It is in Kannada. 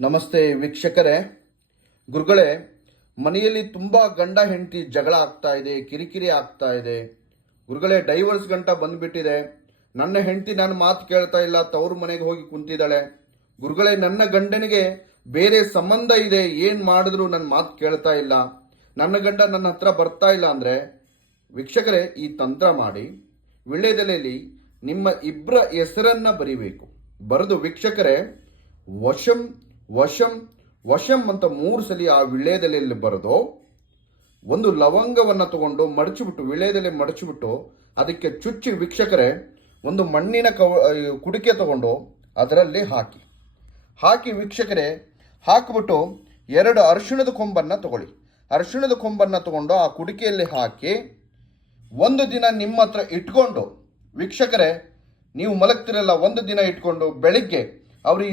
ನಮಸ್ತೆ ವೀಕ್ಷಕರೇ. ಗುರುಗಳೇ, ಮನೆಯಲ್ಲಿ ತುಂಬ ಗಂಡ ಹೆಂಡತಿ ಜಗಳ ಆಗ್ತಾ ಇದೆ, ಕಿರಿಕಿರಿ ಆಗ್ತಾ ಇದೆ. ಗುರುಗಳೇ, ಡೈವರ್ಸ್ ಗಂಟ ಬಂದ್ಬಿಟ್ಟಿದೆ. ನನ್ನ ಹೆಂಡತಿ ನನ್ನ ಮಾತು ಕೇಳ್ತಾ ಇಲ್ಲ, ತವ್ರ ಮನೆಗೆ ಹೋಗಿ ಕುಂತಿದ್ದಾಳೆ. ಗುರುಗಳೇ, ನನ್ನ ಗಂಡನಿಗೆ ಬೇರೆ ಸಂಬಂಧ ಇದೆ, ಏನು ಮಾಡಿದ್ರು ನನ್ನ ಮಾತು ಕೇಳ್ತಾ ಇಲ್ಲ. ನನ್ನ ಗಂಡ ನನ್ನ ಹತ್ರ ಬರ್ತಾ ಇಲ್ಲ ಅಂದರೆ ವೀಕ್ಷಕರೇ, ಈ ತಂತ್ರ ಮಾಡಿ. ವಿಳ್ಯದೆಲೆಯಲ್ಲಿ ನಿಮ್ಮ ಇಬ್ಬರ ಹೆಸರನ್ನ ಬರಿಬೇಕು. ಬರೆದು ವೀಕ್ಷಕರೇ, ವಶಂ ವಶಂ ವಶಂ ಅಂತ 3 ಸಲ ಆ ವಿಳ್ಯದೆಲೆಯಲ್ಲಿ ಬರೆದು ಒಂದು ಲವಂಗವನ್ನು ತಗೊಂಡು ಮಡಚಿಬಿಟ್ಟು, ವಿಳ್ಯದೆಲೆ ಮಡಚಿಬಿಟ್ಟು ಅದಕ್ಕೆ ಚುಚ್ಚಿ ವೀಕ್ಷಕರೇ, ಒಂದು ಮಣ್ಣಿನ ಕುಡಿಕೆ ತಗೊಂಡು ಅದರಲ್ಲಿ ಹಾಕಿ ವೀಕ್ಷಕರೇ, ಹಾಕಿಬಿಟ್ಟು 2 ಅರಿಶಿಣದ ಕೊಂಬನ್ನು ತಗೊಳ್ಳಿ. ಅರಿಶಿಣದ ಕೊಂಬನ್ನು ತಗೊಂಡು ಆ ಕುಡಿಕೆಯಲ್ಲಿ ಹಾಕಿ 1 ದಿನ ನಿಮ್ಮ ಹತ್ರ ಇಟ್ಕೊಂಡು ವೀಕ್ಷಕರೇ, ನೀವು ಮಲಗ್ತಿರಲ್ಲ, 1 ದಿನ ಇಟ್ಕೊಂಡು ಬೆಳಿಗ್ಗೆ ಅವ್ರಿಗೆ